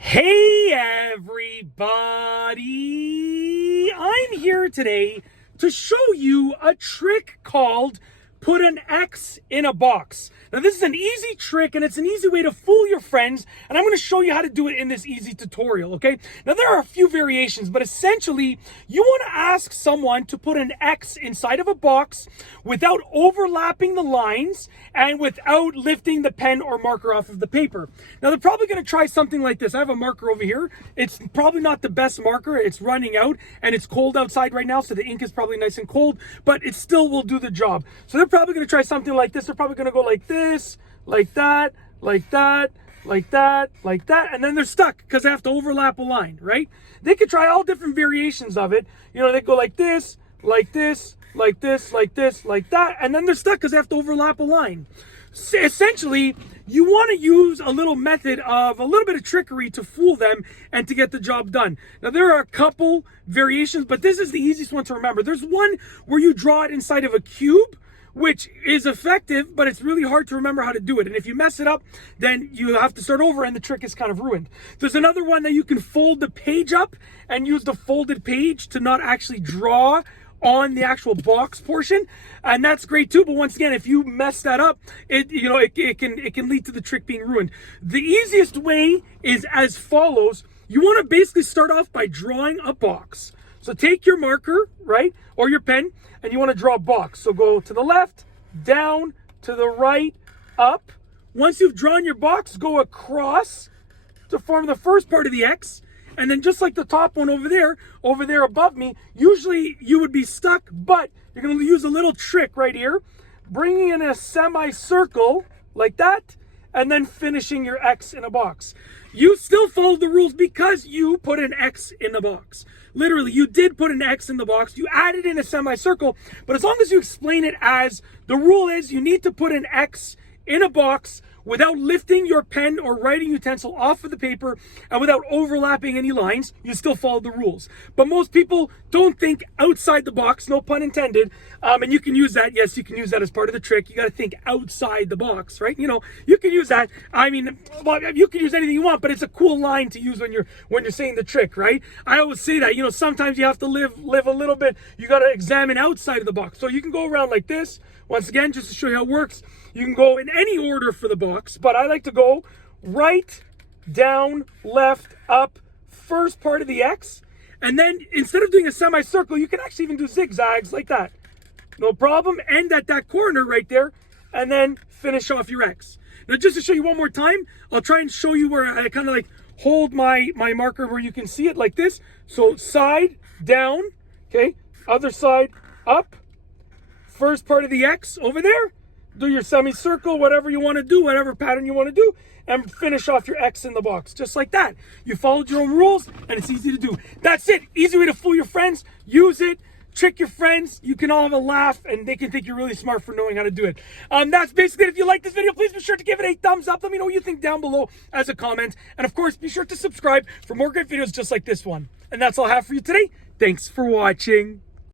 Hey everybody! I'm here today to show you a trick called put an X in a box. Now this is an easy trick and it's an easy way to fool your friends, and I'm going to show you how to do it in this easy tutorial, okay? Now there are a few variations, but essentially you want to ask someone to put an X inside of a box without overlapping the lines and without lifting the pen or marker off of the paper. Now they're probably going to try something like this. I have a marker over here. It's probably not the best marker. It's running out and it's cold outside right now, so the ink is probably nice and cold, but it still will do the job. So they're probably going to try something like this. They're probably going to go like this, like that, like that, like that, like that, and then they're stuck because they have to overlap a line, right? They could try all different variations of it. You know, they go like this, like this, like this, like this, like that, and then they're stuck because they have to overlap a line. So essentially, you want to use a little method of a little bit of trickery to fool them and to get the job done. Now, there are a couple variations, but this is the easiest one to remember. There's one where you draw it inside of a cube, which is effective, but it's really hard to remember how to do it. And if you mess it up, then you have to start over and the trick is kind of ruined. There's another one that you can fold the page up and use the folded page to not actually draw on the actual box portion, and that's great too. But once again, if you mess that up, it can lead to the trick being ruined. The easiest way is as follows. You want to basically start off by drawing a box. So take your marker, right, or your pen, and you want to draw a box. So go to the left, down, to the right, up. Once you've drawn your box, go across to form the first part of the X. And then just like the top one over there above me, usually you would be stuck, but you're going to use a little trick right here, bringing in a semicircle like that, and then finishing your X in a box. You still follow the rules because you put an X in the box. Literally, you did put an X in the box. You added in a semicircle, but as long as you explain it as the rule is you need to put an X in a box without lifting your pen or writing utensil off of the paper and without overlapping any lines, you still follow the rules. But most people don't think outside the box, no pun intended, and you can use that. Yes, you can use that as part of the trick. You got to think outside the box, right? You know, you can use that. I mean, well, you can use anything you want, but it's a cool line to use when you're saying the trick, right? I always say that, you know, sometimes you have to live a little bit. You got to examine outside of the box. So you can go around like this. Once again, just to show you how it works, you can go in any order for the box, but I like to go right, down, left, up, first part of the X, and then instead of doing a semicircle, you can actually even do zigzags like that. No problem. End at that corner right there, and then finish off your X. Now, just to show you one more time, I'll try and show you where I kind of like hold my marker where you can see it like this. So side, down, okay, other side, up, first part of the X over there, do your semicircle, whatever you want to do, whatever pattern you want to do, and finish off your X in the box, just like that. You followed your own rules, and it's easy to do. That's it. Easy way to fool your friends. Use it. Trick your friends. You can all have a laugh, and they can think you're really smart for knowing how to do it. That's basically it. If you like this video, please be sure to give it a thumbs up. Let me know what you think down below as a comment. And, of course, be sure to subscribe for more great videos just like this one. And that's all I have for you today. Thanks for watching.